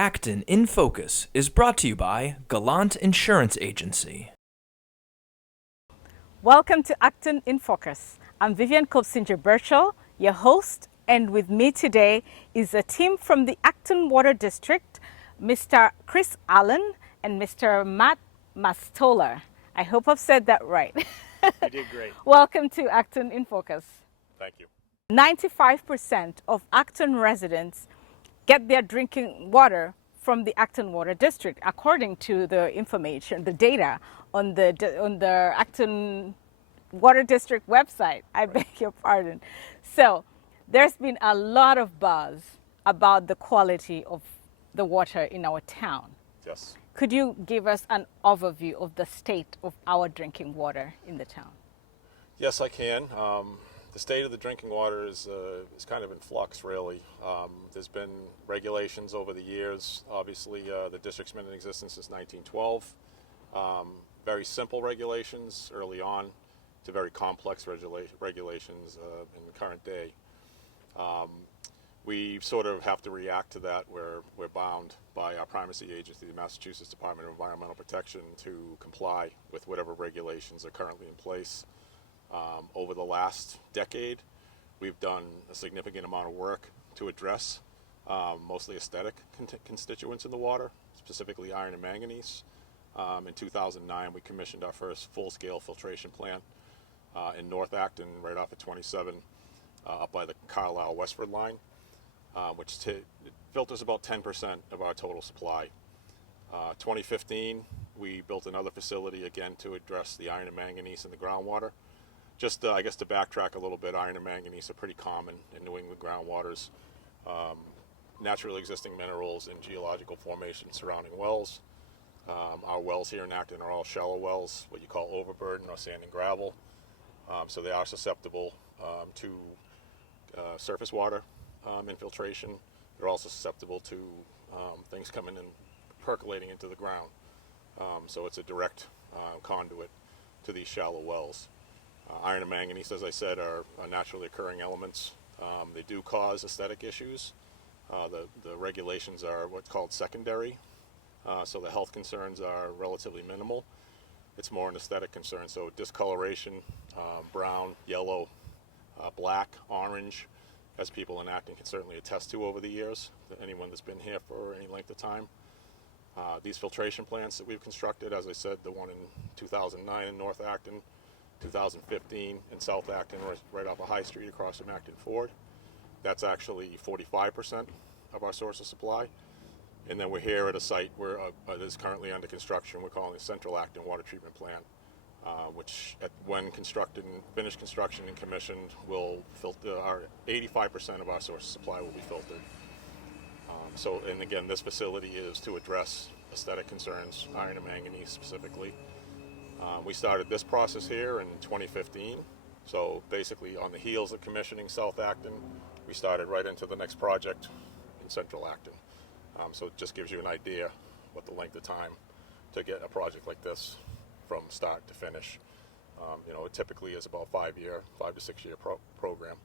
Acton In Focus is brought to you by Gallant Insurance Agency. Welcome to Acton In Focus. I'm Vivian Kobusingye Birchall, your host, and with me today is a team from the Acton Water District, Mr. Chris Allen and Mr. Matt Mostoller. I hope I've said that right. You did great. Welcome to Acton In Focus. Thank you. 95% of Acton residents get their drinking water from the Acton Water District, according to the information, the data on the Acton Water District website. I beg your pardon. So there's been a lot of buzz about the quality of the water in our town. Yes. Could you give us an overview of the state of our drinking water in the town? Yes, I can. The state of the drinking water is kind of in flux, really. There's been regulations over the years. Obviously, the district's been in existence since 1912. Very simple regulations early on to very complex regulations in the current day. We sort of have to react to that. We're bound by our primacy agency, the Massachusetts Department of Environmental Protection, to comply with whatever regulations are currently in place. Over the last decade, we've done a significant amount of work to address mostly aesthetic constituents in the water, specifically iron and manganese. In 2009, we commissioned our first full-scale filtration plant in North Acton, right off of 27, up by the Carlisle-Westford line, which filters about 10% of our total supply. 2015, we built another facility again to address the iron and manganese in the groundwater. Just, I guess, to backtrack a little bit, iron and manganese are pretty common in New England groundwaters. Naturally existing minerals in geological formations surrounding wells. Our wells here in Acton are all shallow wells, what you call overburden or sand and gravel. So they are susceptible to surface water infiltration. They're also susceptible to things coming and percolating into the ground. So it's a direct conduit to these shallow wells. Iron and manganese, as I said, are naturally occurring elements. They do cause aesthetic issues. The regulations are what's called secondary, so the health concerns are relatively minimal. It's more an aesthetic concern, so discoloration, brown, yellow, black, orange, as people in Acton can certainly attest to over the years, anyone that's been here for any length of time. These filtration plants that we've constructed, as I said, the one in 2009 in North Acton, 2015 in South Acton, right off of High Street across from Acton Ford. That's actually 45% of our source of supply. And then we're here at a site where that is currently under construction. We're calling it Central Acton Water Treatment Plant, which when constructed and finished construction and commissioned will filter 85% of our source of supply will be filtered. And again, this facility is to address aesthetic concerns, iron and manganese specifically. We started this process here in 2015, so basically on the heels of commissioning South Acton, we started right into the next project in Central Acton. So it just gives you an idea what the length of time to get a project like this from start to finish. It typically is about 5 to 6 year program.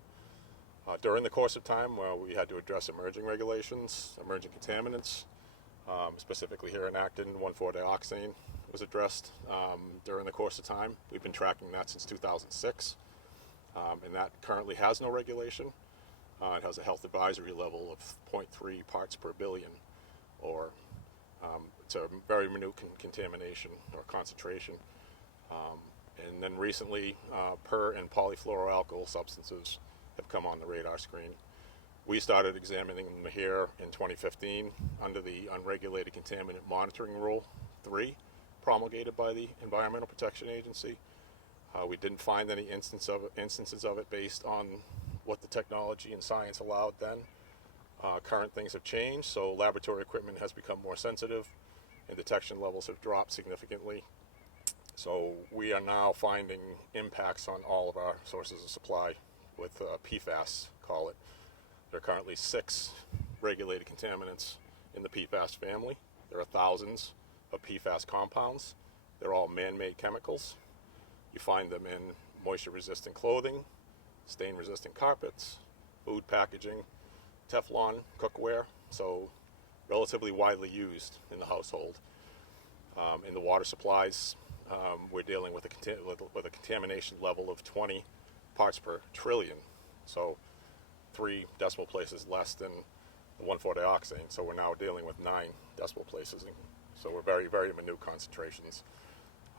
During the course of time, we had to address emerging regulations, emerging contaminants. Specifically here in Acton, 1,4-dioxane was addressed during the course of time. We've been tracking that since 2006, and that currently has no regulation. It has a health advisory level of 0.3 parts per billion, or it's a very minute contamination or concentration. And then recently, per and polyfluoroalkyl substances have come on the radar screen. We started examining them here in 2015 under the Unregulated Contaminant Monitoring Rule 3, promulgated by the Environmental Protection Agency. We didn't find any instances of it based on what the technology and science allowed then. Current things have changed, so laboratory equipment has become more sensitive and detection levels have dropped significantly. So we are now finding impacts on all of our sources of supply with PFAS, call it. There are currently 6 regulated contaminants in the PFAS family. There are thousands of PFAS compounds. They're all man-made chemicals. You find them in moisture-resistant clothing, stain-resistant carpets, food packaging, Teflon cookware. So relatively widely used in the household. In the water supplies, we're dealing with a contamination level of 20 parts per trillion, so 3 decimal places less than the 1,4-dioxane. So we're now dealing with 9 decimal places, so we're very, very minute concentrations,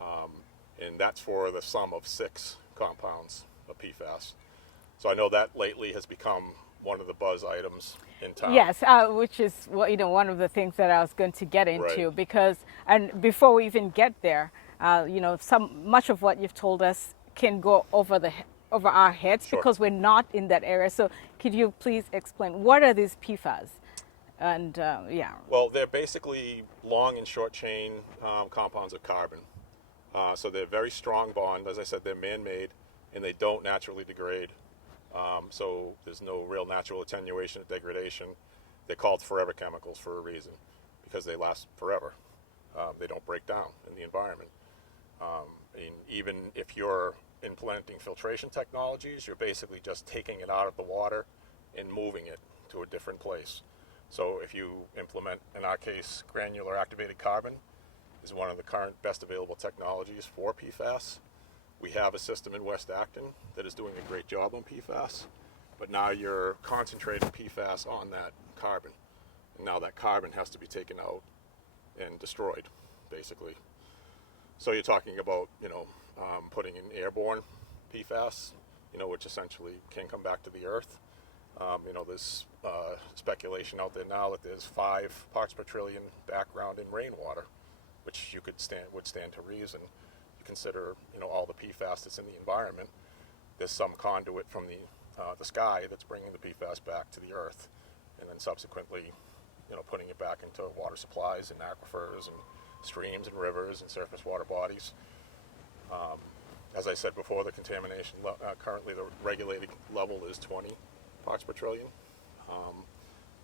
and that's for the sum of 6 compounds of PFAS. So I know that lately has become one of the buzz items in town. Yes, which is one of the things that I was going to get into, Right. because, and before we even get there, much of what you've told us can go over our heads. Sure. Because we're not in that area. So could you please explain what are these PFAS? And yeah. Well, they're basically long and short chain compounds of carbon. So they're very strong bond. As I said, they're man-made and they don't naturally degrade. So there's no real natural attenuation or degradation. They're called forever chemicals for a reason, because they last forever. They don't break down in the environment. And even if you're implementing filtration technologies, you're basically just taking it out of the water and moving it to a different place. So if you implement, in our case, granular activated carbon is one of the current best available technologies for PFAS. We have a system in West Acton that is doing a great job on PFAS, but now you're concentrating PFAS on that carbon. And now that carbon has to be taken out and destroyed, basically. So you're talking about, putting in airborne PFAS, which essentially can come back to the earth. There's speculation out there now that there's 5 parts per trillion background in rainwater, which would stand to reason. You consider, all the PFAS that's in the environment. There's some conduit from the sky that's bringing the PFAS back to the earth, and then subsequently, putting it back into water supplies and aquifers and streams and rivers and surface water bodies. As I said before, the contamination currently the regulated level is 20 parts per trillion.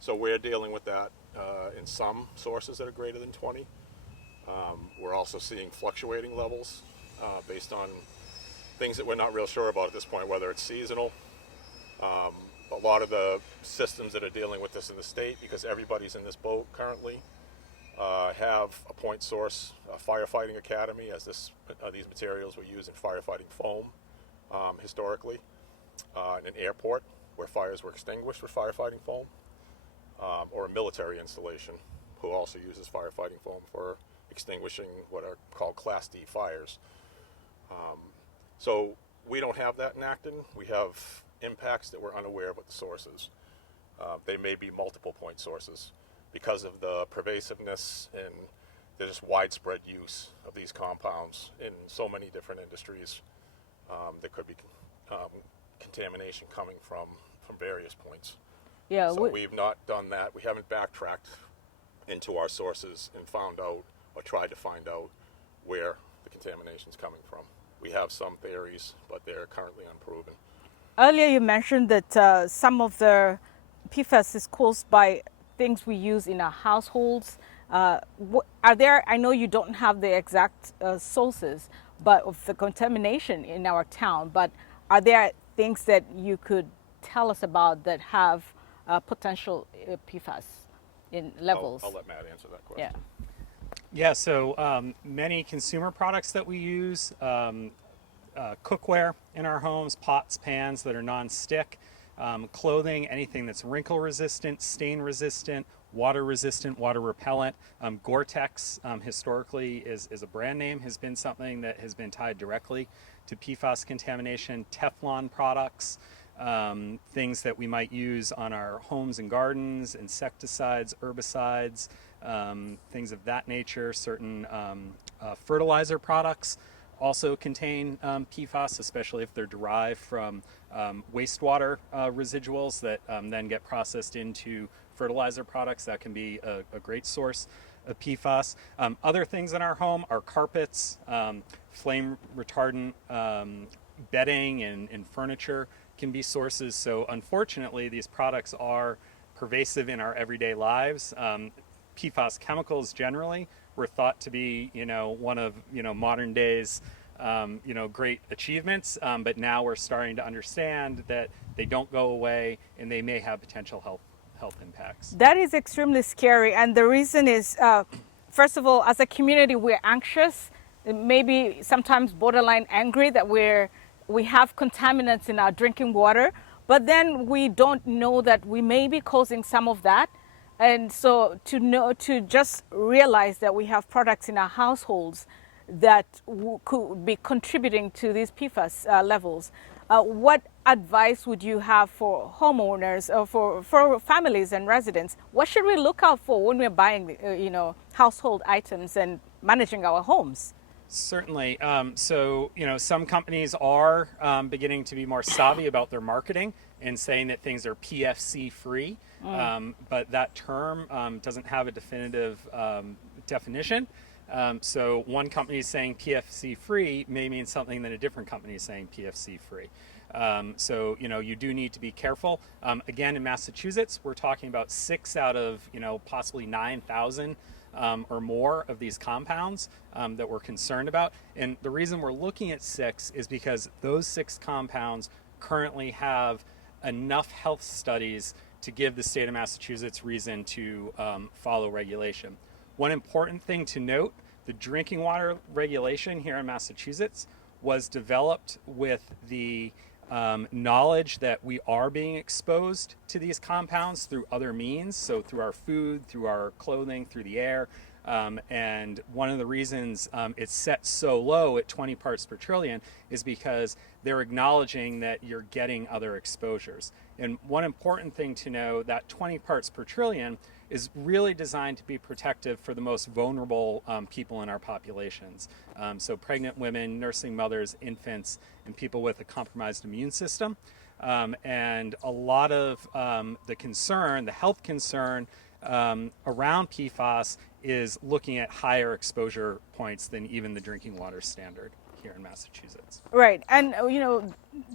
So we're dealing with that in some sources that are greater than 20. We're also seeing fluctuating levels based on things that we're not real sure about at this point, whether it's seasonal. A lot of the systems that are dealing with this in the state, because everybody's in this boat currently, have a point source, a firefighting academy, as these materials were used in firefighting foam historically, in an airport where fires were extinguished with firefighting foam, or a military installation who also uses firefighting foam for extinguishing what are called Class D fires. So we don't have that in Acton. We have impacts that we're unaware of what the source is. They may be multiple point sources because of the pervasiveness and the just widespread use of these compounds in so many different industries. There could be contamination coming from various points. Yeah. So we've not done that. We haven't backtracked into our sources and found out or tried to find out where the contamination is coming from. We have some theories, but they're currently unproven. Earlier you mentioned that some of the PFAS is caused by things we use in our households. Are there, I know you don't have the exact sources but of the contamination in our town, but are there things that you could tell us about that have potential PFAS in levels? I'll let Matt answer that question. Yeah. Yeah, so many consumer products that we use, cookware in our homes, pots, pans that are non-stick, clothing, anything that's wrinkle resistant, stain resistant, water repellent. Gore-Tex historically is a brand name, has been something that has been tied directly to PFAS contamination. Teflon products, things that we might use on our homes and gardens, insecticides, herbicides, things of that nature. Certain fertilizer products also contain PFAS, especially if they're derived from wastewater residuals that then get processed into fertilizer products. That can be a great source of PFAS. Other things in our home are carpets, flame retardant bedding and furniture can be sources. So unfortunately, these products are pervasive in our everyday lives. PFAS chemicals generally were thought to be, one of, modern days, great achievements. But now we're starting to understand that they don't go away and they may have potential health health impacts. That is extremely scary. And the reason is, first of all, as a community, we're anxious, maybe sometimes borderline angry that we have contaminants in our drinking water, but then we don't know that we may be causing some of that. And so to just realize that we have products in our households that could be contributing to these PFAS levels. What advice would you have for homeowners or for families and residents? What should we look out for when we're buying, household items and managing our homes? Certainly. So, some companies are beginning to be more savvy about their marketing and saying that things are PFC free, but that term doesn't have a definitive definition. So one company is saying PFC free may mean something that a different company is saying PFC free. So, you do need to be careful. Again, in Massachusetts, we're talking about 6 out of, possibly 9,000 or more of these compounds that we're concerned about. And the reason we're looking at 6 is because those 6 compounds currently have enough health studies to give the state of Massachusetts reason to follow regulation. One important thing to note, the drinking water regulation here in Massachusetts was developed with the knowledge that we are being exposed to these compounds through other means, so through our food, through our clothing, through the air. And one of the reasons it's set so low at 20 parts per trillion is because they're acknowledging that you're getting other exposures. And one important thing to know, that 20 parts per trillion is really designed to be protective for the most vulnerable people in our populations. So pregnant women, nursing mothers, infants, and people with a compromised immune system. And a lot of the concern, the health concern around PFAS is looking at higher exposure points than even the drinking water standard here in Massachusetts. Right. And,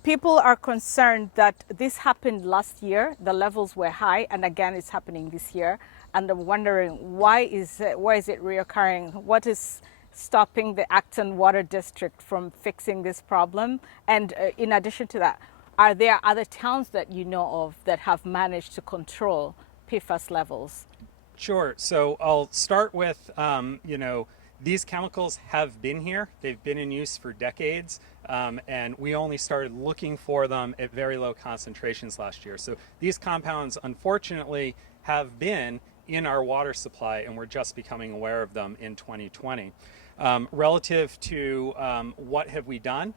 people are concerned that this happened last year. The levels were high, and again, it's happening this year. And I'm wondering, why is it reoccurring? What is stopping the Acton Water District from fixing this problem? And in addition to that, are there other towns that you know of that have managed to control PFAS levels? Sure. So I'll start with, these chemicals have been here. They've been in use for decades, and we only started looking for them at very low concentrations last year. So these compounds, unfortunately, have been in our water supply, and we're just becoming aware of them in 2020. Relative to what have we done,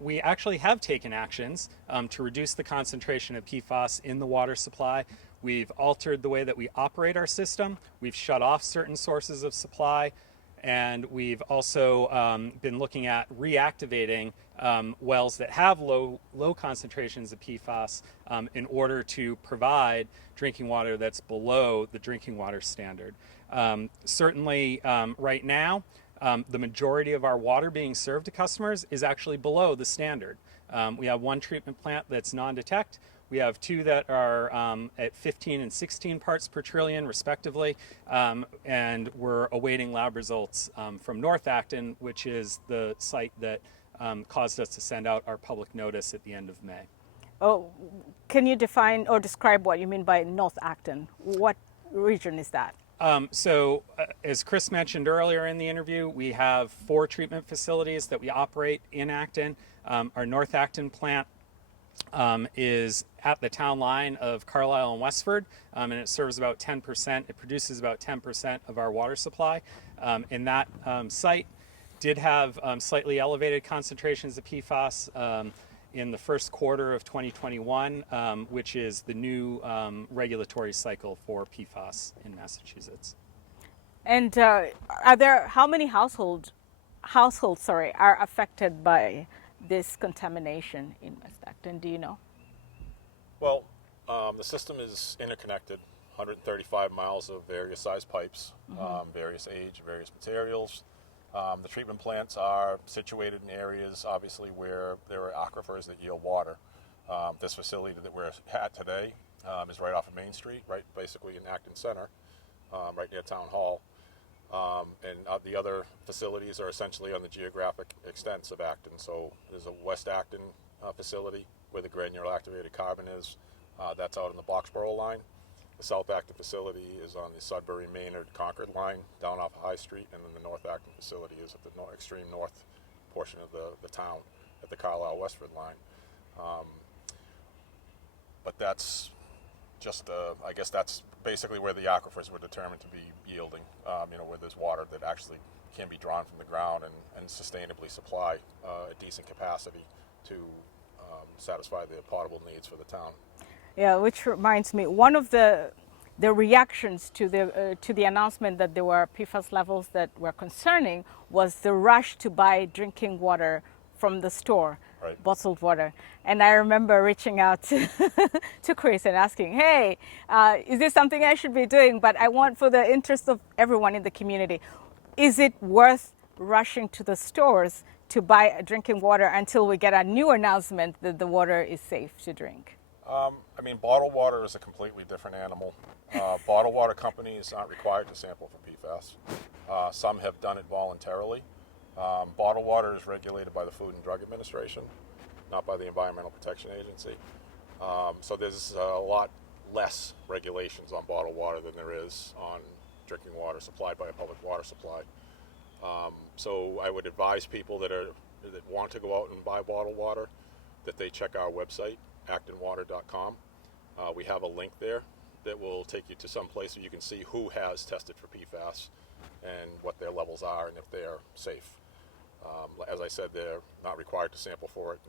we actually have taken actions to reduce the concentration of PFAS in the water supply. We've altered the way that we operate our system. We've shut off certain sources of supply. And we've also been looking at reactivating wells that have low concentrations of PFAS in order to provide drinking water that's below the drinking water standard. Certainly right now, the majority of our water being served to customers is actually below the standard. We have one treatment plant that's non-detect. We have 2 that are at 15 and 16 parts per trillion, respectively, and we're awaiting lab results from North Acton, which is the site that caused us to send out our public notice at the end of May. Oh, can you define or describe what you mean by North Acton? What region is that? So, as Chris mentioned earlier in the interview, we have 4 treatment facilities that we operate in Acton. Our North Acton plant is at the town line of Carlisle and Westford, and it serves about 10%. It produces about 10% of our water supply. And that site did have slightly elevated concentrations of PFAS in the first quarter of 2021, which is the new regulatory cycle for PFAS in Massachusetts. And how many households are affected by this contamination in West Acton? Do you know? Well, the system is interconnected, 135 miles of various size pipes, various age, various materials. The treatment plants are situated in areas, obviously, where there are aquifers that yield water. This facility that we're at today is right off of Main Street, right basically in Acton Center, right near Town Hall. And the other facilities are essentially on the geographic extents of Acton. So there's a West Acton facility where the granular activated carbon is. That's out in the Boxborough line. The South Acton facility is on the Sudbury, Maynard, Concord line down off High Street, and then the North Acton facility is at the extreme north portion of the town at the Carlisle-Westford line. But that's just, I guess that's basically where the aquifers were determined to be yielding, where there's water that actually can be drawn from the ground and sustainably supply a decent capacity to satisfy the potable needs for the town. Yeah, which reminds me, one of the reactions to the announcement that there were PFAS levels that were concerning was the rush to buy drinking water from the store, right. Bottled water. And I remember reaching out to Chris and asking, hey, is this something I should be doing? But I want, for the interest of everyone in the community, is it worth rushing to the stores to buy drinking water until we get a new announcement that the water is safe to drink? Bottled water is a completely different animal. Bottled water companies aren't required to sample for PFAS. Some have done it voluntarily. Bottled water is regulated by the Food and Drug Administration, not by the Environmental Protection Agency. So there's a lot less regulations on bottled water than there is on drinking water supplied by a public water supply. So I would advise people that want to go out and buy bottled water that they check our website, ActonWater.com. We have a link there that will take you to some place where you can see who has tested for PFAS and what their levels are and if they're safe. As I said, they're not required to sample for it.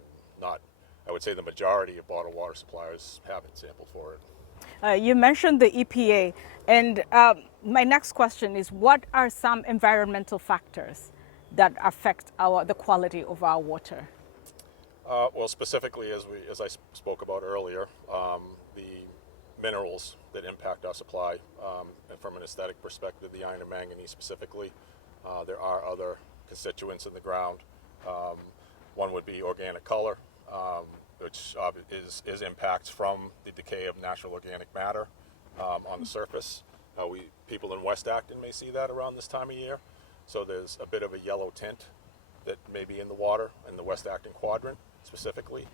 I would say the majority of bottled water suppliers haven't sampled for it. You mentioned the EPA, and my next question is, what are some environmental factors that affect the quality of our water? Well, specifically, as I spoke about earlier, the minerals that impact our supply, and from an aesthetic perspective, the iron and manganese specifically. There are other constituents in the ground. One would be organic color, which is impacts from the decay of natural organic matter on the surface. People in West Acton may see that around this time of year. So there's a bit of a yellow tint that may be in the water in the West Acton quadrant specifically.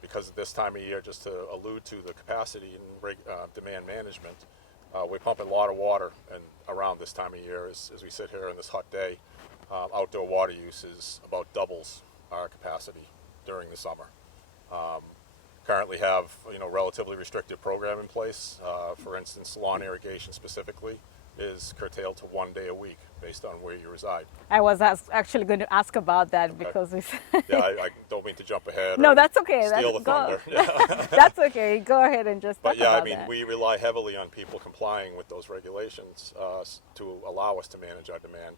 Because at this time of year, just to allude to the capacity and demand management, we pump a lot of water, and around this time of year, as we sit here on this hot day, outdoor water use is about doubles our capacity during the summer. Currently have relatively restricted program in place. For instance, lawn irrigation specifically is curtailed to 1 day a week based on where you reside. I was actually going to ask about that. Okay. Because I don't mean to jump ahead. No, that's okay. Steal the thunder. That's okay. Go ahead and just talk about that. We rely heavily on people complying with those regulations to allow us to manage our demand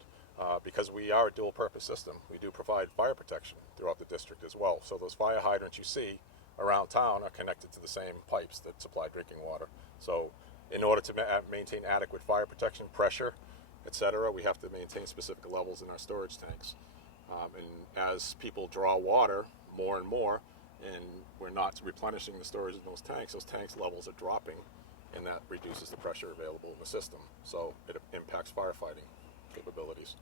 because we are a dual purpose system. We do provide fire protection throughout the district as well. So those fire hydrants you see around town are connected to the same pipes that supply drinking water. So in order to maintain adequate fire protection, pressure, etc., we have to maintain specific levels in our storage tanks. And as people draw water more and more, and we're not replenishing the storage in those tanks levels are dropping, and that reduces the pressure available in the system. So it impacts firefighting capabilities.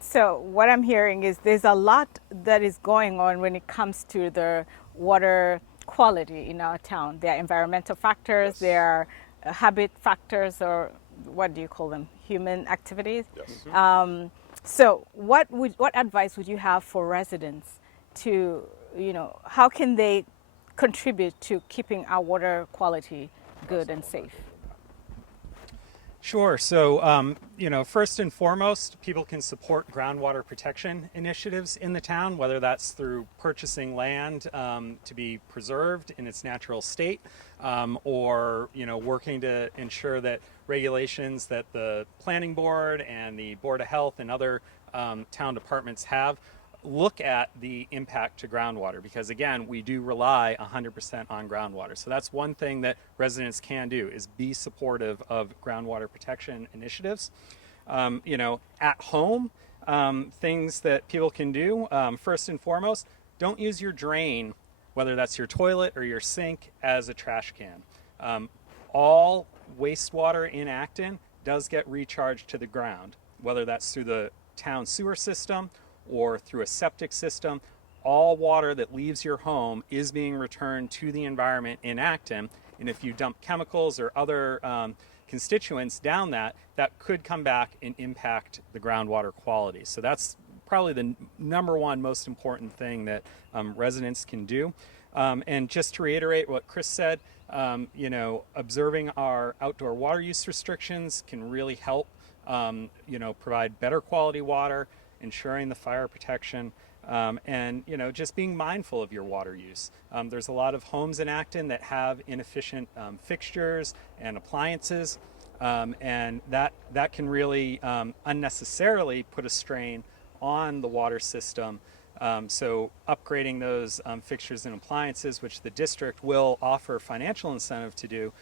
So what I'm hearing is there's a lot that is going on when it comes to the water quality in our town. There are environmental factors, Yes. there are habit factors, or what do you call them? Human activities. Yes. So what advice would you have for residents to, how can they contribute to keeping our water quality good and safe? Sure. So, first and foremost, people can support groundwater protection initiatives in the town, whether that's through purchasing land to be preserved in its natural state, or, working to ensure that regulations that the planning board and the Board of Health and other town departments have look at the impact to groundwater, because again, we do rely 100% on groundwater. So that's one thing that residents can do, is be supportive of groundwater protection initiatives. At home, things that people can do, first and foremost, don't use your drain, whether that's your toilet or your sink, as a trash can. All wastewater in Acton does get recharged to the ground, whether that's through the town sewer system or through a septic system. All water that leaves your home is being returned to the environment in Acton, And if you dump chemicals or other constituents down that could come back and impact the groundwater quality. So that's probably the number one most important thing that residents can do. And just to reiterate what Chris said, observing our outdoor water use restrictions can really help, provide better quality water, ensuring the fire protection, and just being mindful of your water use. There's a lot of homes in Acton that have inefficient fixtures and appliances, and that can really unnecessarily put a strain on the water system. So upgrading those fixtures and appliances, which the district will offer financial incentive to do,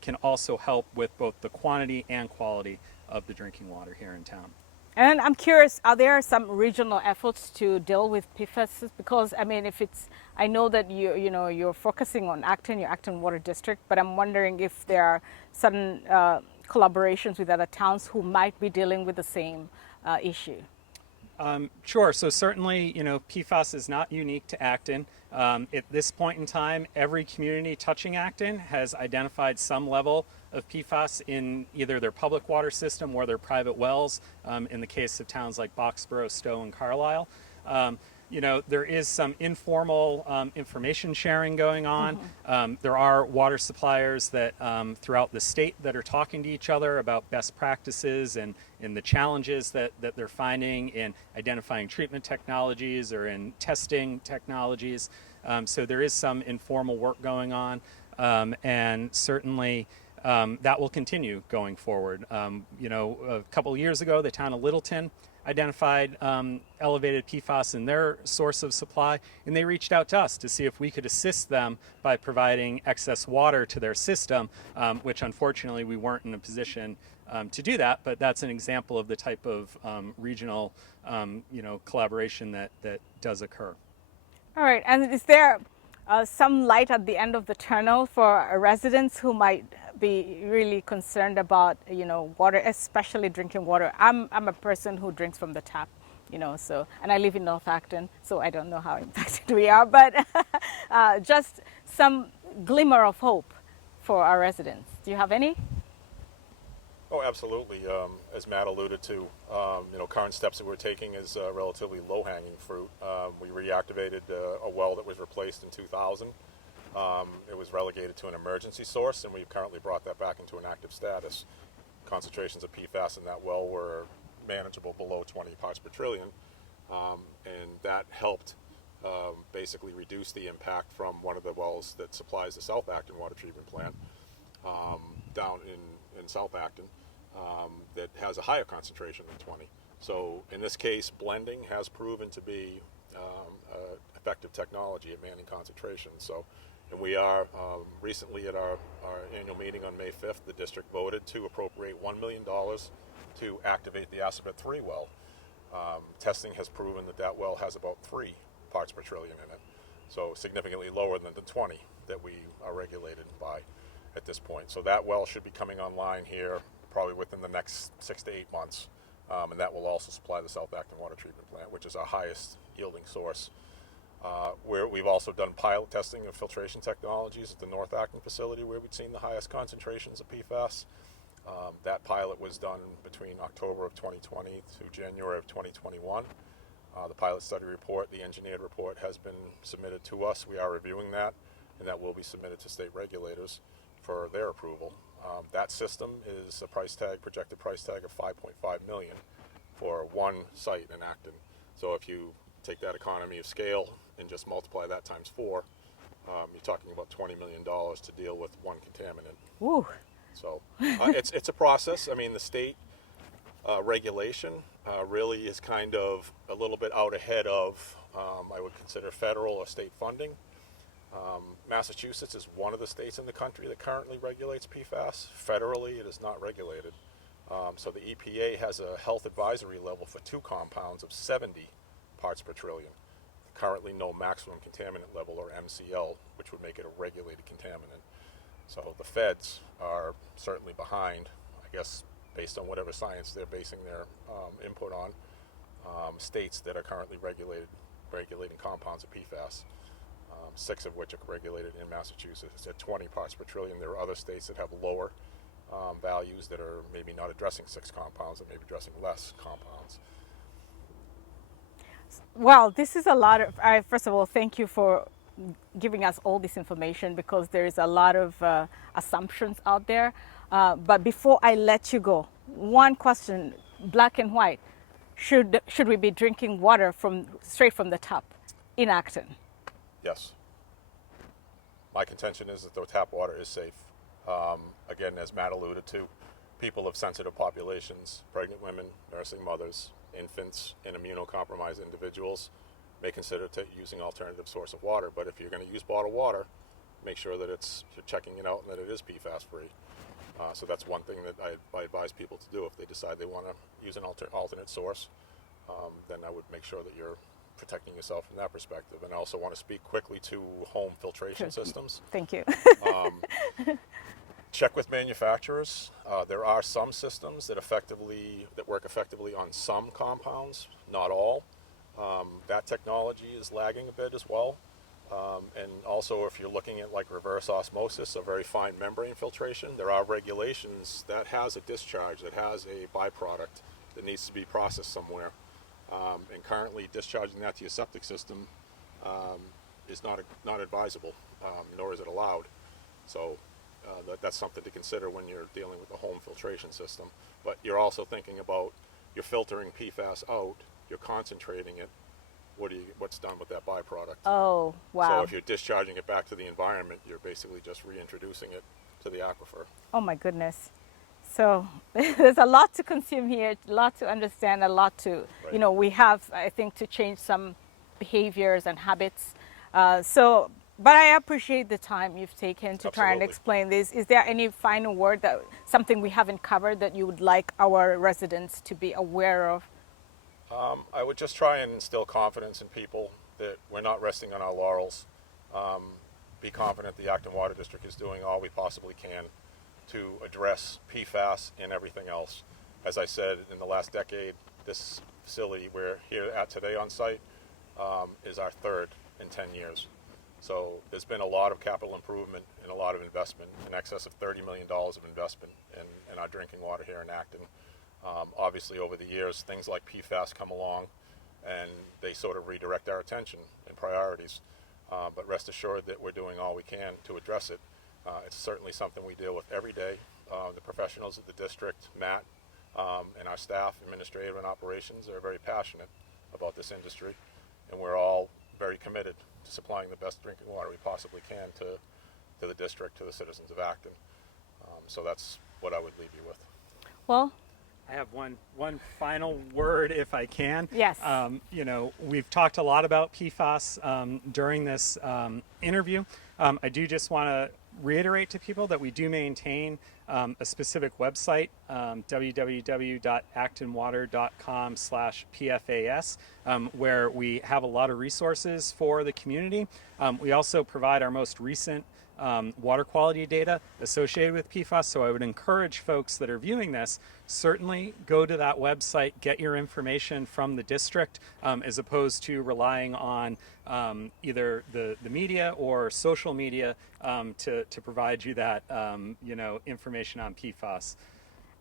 can also help with both the quantity and quality of the drinking water here in town. And I'm curious, are there some regional efforts to deal with PFAS? Because I mean, I know that you're focusing on Acton, your Acton Water District, but I'm wondering if there are certain collaborations with other towns who might be dealing with the same issue. Sure. So certainly, PFAS is not unique to Acton. At this point in time, every community touching Acton has identified some level of PFAS in either their public water system or their private wells, in the case of towns like Boxborough, Stowe, and Carlisle. There is some informal information sharing going on. There are water suppliers that throughout the state that are talking to each other about best practices and the challenges that they're finding in identifying treatment technologies or in testing technologies. So there is some informal work going on, and certainly that will continue going forward. A couple of years ago, the town of Littleton identified elevated PFAS in their source of supply, and they reached out to us to see if we could assist them by providing excess water to their system, which unfortunately we weren't in a position to do that, but that's an example of the type of regional collaboration that does occur. All right, and is there some light at the end of the tunnel for residents who might be really concerned about, water, especially drinking water? I'm a person who drinks from the tap, so, and I live in North Acton, so I don't know how impacted we are, but just some glimmer of hope for our residents. Do you have any? Oh, absolutely. As Matt alluded to, current steps that we're taking is relatively low-hanging fruit. We reactivated a well that was replaced in 2000. It was relegated to an emergency source, and we've currently brought that back into an active status. Concentrations of PFAS in that well were manageable below 20 parts per trillion, and that helped basically reduce the impact from one of the wells that supplies the South Acton water treatment plant down in South Acton that has a higher concentration than 20. So in this case, blending has proven to be effective technology at manning concentration. So, and we are recently at our annual meeting on May 5th, the district voted to appropriate $1 million to activate the Assabet 3 well. Testing has proven that well has about 3 parts per trillion in it, so significantly lower than the 20 that we are regulated by at this point. So that well should be coming online here probably within the next 6 to 8 months, and that will also supply the South Acton water treatment plant, which is our highest yielding source. We've also done pilot testing of filtration technologies at the North Acton facility, where we've seen the highest concentrations of PFAS. That pilot was done between October of 2020 to January of 2021. The pilot study report, the engineered report, has been submitted to us. We are reviewing that, and that will be submitted to state regulators for their approval. That system is a projected price tag of $5.5 million for one site in Acton. So if you take that economy of scale and just multiply that times 4, you're talking about $20 million to deal with one contaminant. Ooh. So it's a process. I mean, the state regulation really is kind of a little bit out ahead of, I would consider, federal or state funding. Massachusetts is one of the states in the country that currently regulates PFAS. Federally, it is not regulated. So the EPA has a health advisory level for 2 compounds of 70 parts per trillion. Currently no maximum contaminant level, or MCL, which would make it a regulated contaminant. So the feds are certainly behind, I guess, based on whatever science they're basing their input on, states that are currently regulating compounds of PFAS. 6 of which are regulated in Massachusetts. It's at 20 parts per trillion. There are other states that have lower values that are maybe not addressing 6 compounds and maybe addressing less compounds. Well, this is a lot of, first of all, thank you for giving us all this information, because there is a lot of assumptions out there. But before I let you go, one question, black and white. Should we be drinking water straight from the tap in Acton? Yes. My contention is that the tap water is safe. Again, as Matt alluded to, people of sensitive populations, pregnant women, nursing mothers, infants, and immunocompromised individuals may consider using alternative source of water. But if you're going to use bottled water, make sure that you're checking it out and that it is PFAS free. So that's one thing that I advise people to do if they decide they want to use an alternate source. Then I would make sure that you're protecting yourself from that perspective. And I also want to speak quickly to home filtration systems. Thank you. Check with manufacturers. There are some systems that work effectively on some compounds, not all. That technology is lagging a bit as well. And also, if you're looking at like reverse osmosis, a very fine membrane filtration, there are regulations that has a discharge, that has a byproduct that needs to be processed somewhere. And currently, discharging that to your septic system is not advisable, nor is it allowed. So that's something to consider when you're dealing with a home filtration system. But you're also thinking about, you're filtering PFAS out, you're concentrating it. What's done with that byproduct? Oh, wow. So if you're discharging it back to the environment, you're basically just reintroducing it to the aquifer. Oh my goodness. So there's a lot to consume here, a lot to understand, a lot to, Right. We have, I think, to change some behaviors and habits. But I appreciate the time you've taken to try and Absolutely. explain this. Is there any final word, something we haven't covered that you would like our residents to be aware of? I would just try and instill confidence in people that we're not resting on our laurels. Be confident the Acton Water District is doing all we possibly can to address PFAS and everything else. As I said, in the last decade, this facility we're here at today on site is our 3rd in 10 years. So there's been a lot of capital improvement and a lot of investment, in excess of $30 million of investment in our drinking water here in Acton. Obviously, over the years, things like PFAS come along and they sort of redirect our attention and priorities. But rest assured that we're doing all we can to address it. It's certainly something we deal with every day. The professionals of the district, Matt, and our staff, administrative and operations, are very passionate about this industry. And we're all very committed to supplying the best drinking water we possibly can to the district, to the citizens of Acton. So that's what I would leave you with. Well, I have one final word, if I can. Yes. We've talked a lot about PFAS during this interview. I do just want to reiterate to people that we do maintain a specific website, www.actonwater.com/PFAS, where we have a lot of resources for the community. We also provide our most recent water quality data associated with PFAS. So I would encourage folks that are viewing this, certainly go to that website, get your information from the district, as opposed to relying on either the media or social media to provide you that information on PFAS.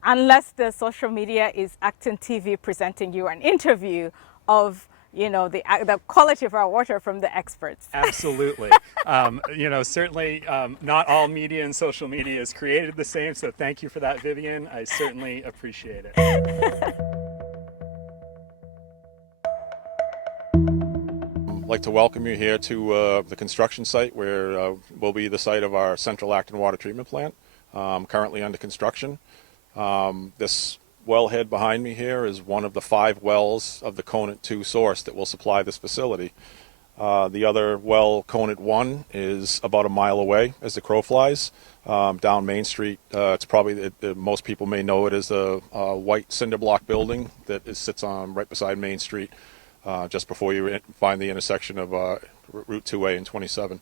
unless the social media is ActonTV presenting you an interview of the quality of our water from the experts. Absolutely. Certainly not all media and social media is created the same. So thank you for that, Vivian. I certainly appreciate it. I'd like to welcome you here to the construction site where will be the site of our Central Acton Water Treatment Plant, currently under construction. This wellhead behind me here is one of the 5 wells of the Conant 2 source that will supply this facility. The other well, Conant 1, is about a mile away as the crow flies, down Main Street. It's probably, most people may know it as a white cinder block building that sits on right beside Main Street, just before you find the intersection of Route 2A and 27.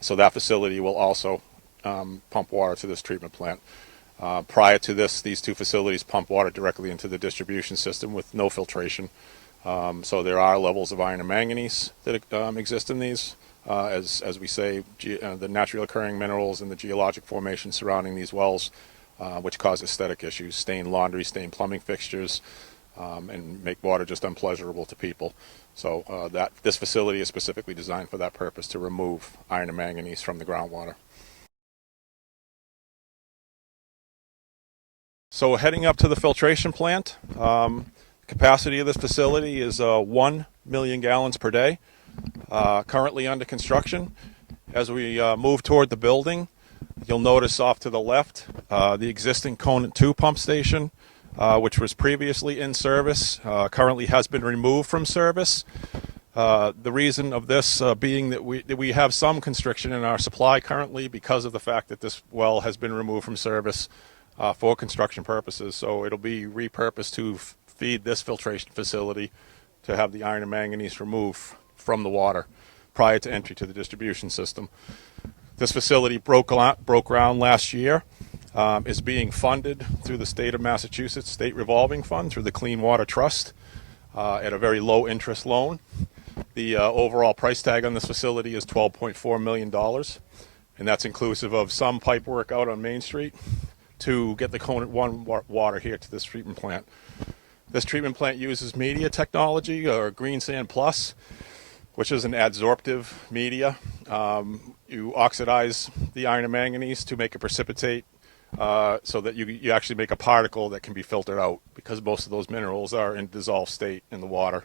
So that facility will also pump water to this treatment plant. Prior to this, these 2 facilities pump water directly into the distribution system with no filtration. So there are levels of iron and manganese that exist in these. as we say, the naturally occurring minerals and the geologic formation surrounding these wells, which cause aesthetic issues, stain laundry, stain plumbing fixtures, and make water just unpleasurable to people. So this facility is specifically designed for that purpose, to remove iron and manganese from the groundwater. So heading up to the filtration plant, capacity of this facility is 1 million gallons per day, currently under construction. As we move toward the building, you'll notice off to the left the existing Conant 2 pump station, which was previously in service, currently has been removed from service. The reason of this being that we have some constriction in our supply currently because of the fact that this well has been removed from service for construction purposes. So it'll be repurposed to feed this filtration facility to have the iron and manganese removed from the water prior to entry to the distribution system. This facility broke ground last year, is being funded through the state of Massachusetts State Revolving Fund through the Clean Water Trust at a very low interest loan. The overall price tag on this facility is $12.4 million, and that's inclusive of some pipe work out on Main Street to get the Conant 1 water here to this treatment plant. This treatment plant uses media technology, or Green Sand Plus, which is an adsorptive media. You oxidize the iron and manganese to make it precipitate so that you actually make a particle that can be filtered out, because most of those minerals are in dissolved state in the water.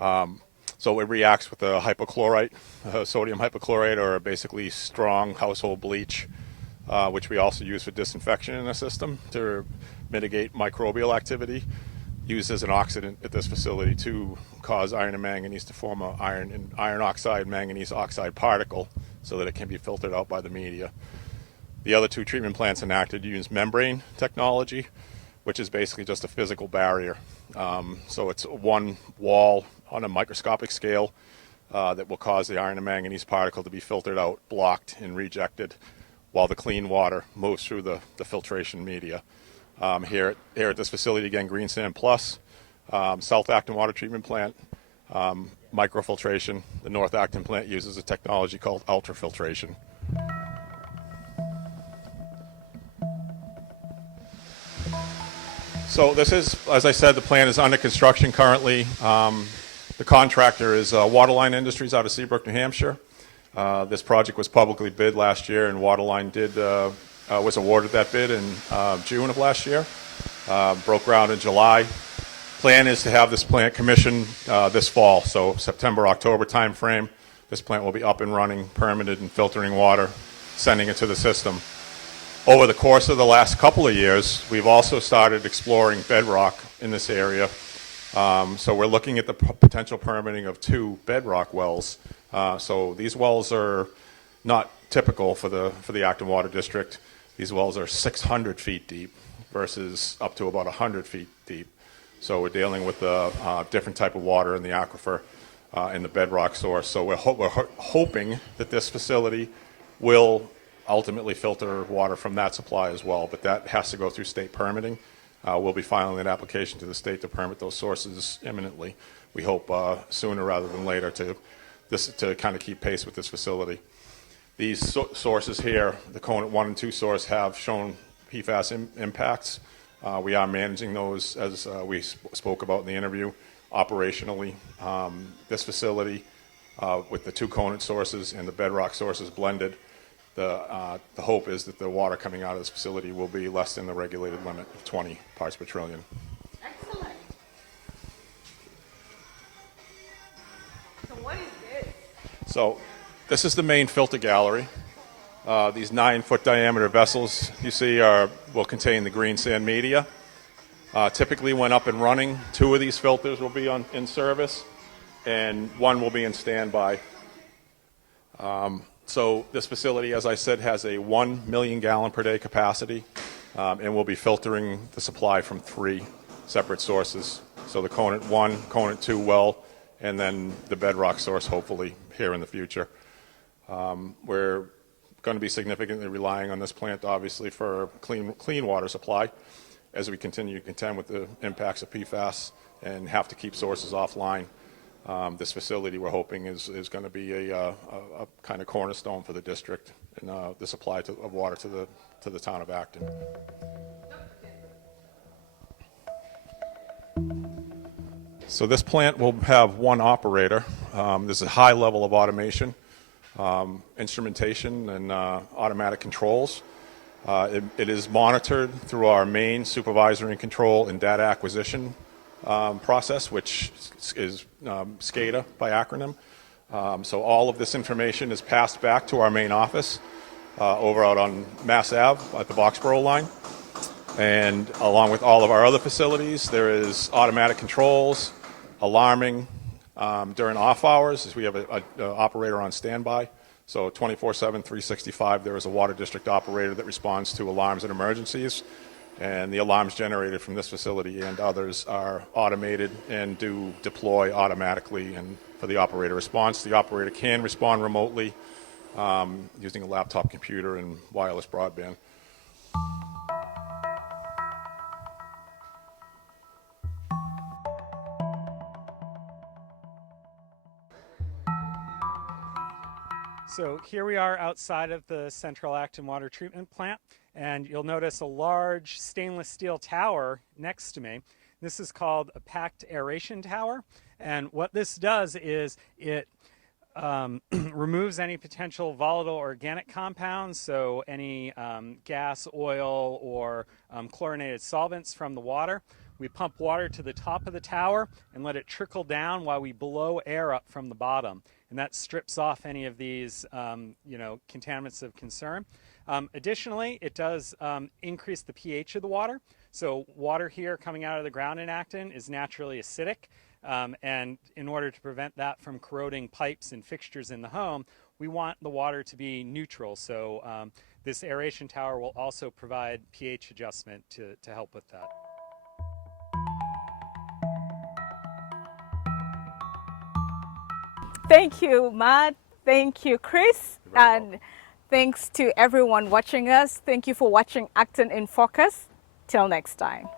So it reacts with the hypochlorite, sodium hypochlorite, or basically strong household bleach, which we also use for disinfection in the system to mitigate microbial activity, used as an oxidant at this facility to cause iron and manganese to form an iron oxide manganese oxide particle so that it can be filtered out by the media. The other two treatment plants in Acton use membrane technology, which is basically just a physical barrier. So it's one wall on a microscopic scale that will cause the iron and manganese particle to be filtered out, blocked, and rejected, while the clean water moves through the filtration media. Here at this facility, again, Green Sand Plus, South Acton Water Treatment Plant, microfiltration. The North Acton plant uses a technology called ultrafiltration. So this is, as I said, the plant is under construction currently. The contractor is Waterline Industries out of Seabrook, New Hampshire. This project was publicly bid last year, and Waterline was awarded that bid in June of last year. Broke ground in July. Plan is to have this plant commissioned this fall, so September, October timeframe. This plant will be up and running, permitted, and filtering water, sending it to the system. Over the course of the last couple of years, we've also started exploring bedrock in this area. So we're looking at the potential permitting of 2 bedrock wells. So these wells are not typical for the Acton Water District. These wells are 600 feet deep versus up to about 100 feet deep. So we're dealing with a different type of water in the aquifer in the bedrock source. So we're hoping that this facility will ultimately filter water from that supply as well, but that has to go through state permitting. We'll be filing an application to the state to permit those sources imminently. We hope sooner rather than later to kind of keep pace with this facility. These sources here, the Conant 1 and 2 source, have shown PFAS impacts. We are managing those, as we spoke about in the interview, operationally. This facility, with the 2 Conant sources and the bedrock sources blended, the hope is that the water coming out of this facility will be less than the regulated limit of 20 parts per trillion. Excellent. So what is this? So this is the main filter gallery. These 9-foot diameter vessels you see will contain the green sand media. Typically when up and running, 2 of these filters will be in service and 1 will be in standby. So this facility, as I said, has a 1 million gallon per day capacity, and we'll be filtering the supply from 3 separate sources. So the Conant 1, Conant 2 well, and then the bedrock source, hopefully, here in the future. We're going to be significantly relying on this plant, obviously, for clean water supply as we continue to contend with the impacts of PFAS and have to keep sources offline. This facility, we're hoping, is going to be a kind of cornerstone for the district and the supply of water to the town of Acton. So this plant will have one operator. There's a high level of automation, instrumentation, and automatic controls. It is monitored through our main supervisory and control and data acquisition process, which is SCADA by acronym. So all of this information is passed back to our main office over out on Mass Ave at the Boxborough line. And along with all of our other facilities, there is automatic controls, alarming during off hours, as we have an operator on standby. So 24/7, 365, there is a water district operator that responds to alarms and emergencies. And the alarms generated from this facility and others are automated and do deploy automatically. And for the operator response, the operator can respond remotely using a laptop computer and wireless broadband. So here we are outside of the Central Acton Water Treatment Plant, and you'll notice a large stainless steel tower next to me. This is called a packed aeration tower, and what this does is it removes any potential volatile organic compounds, so any gas, oil, or chlorinated solvents from the water. We pump water to the top of the tower and let it trickle down while we blow air up from the bottom. And that strips off any of these contaminants of concern. Additionally, it does increase the pH of the water. So water here coming out of the ground in Acton is naturally acidic. And in order to prevent that from corroding pipes and fixtures in the home, we want the water to be neutral. So this aeration tower will also provide pH adjustment to help with that. Thank you, Matt. Thank you, Chris. And thanks to everyone watching us. Thank you for watching Acton in Focus. Till next time.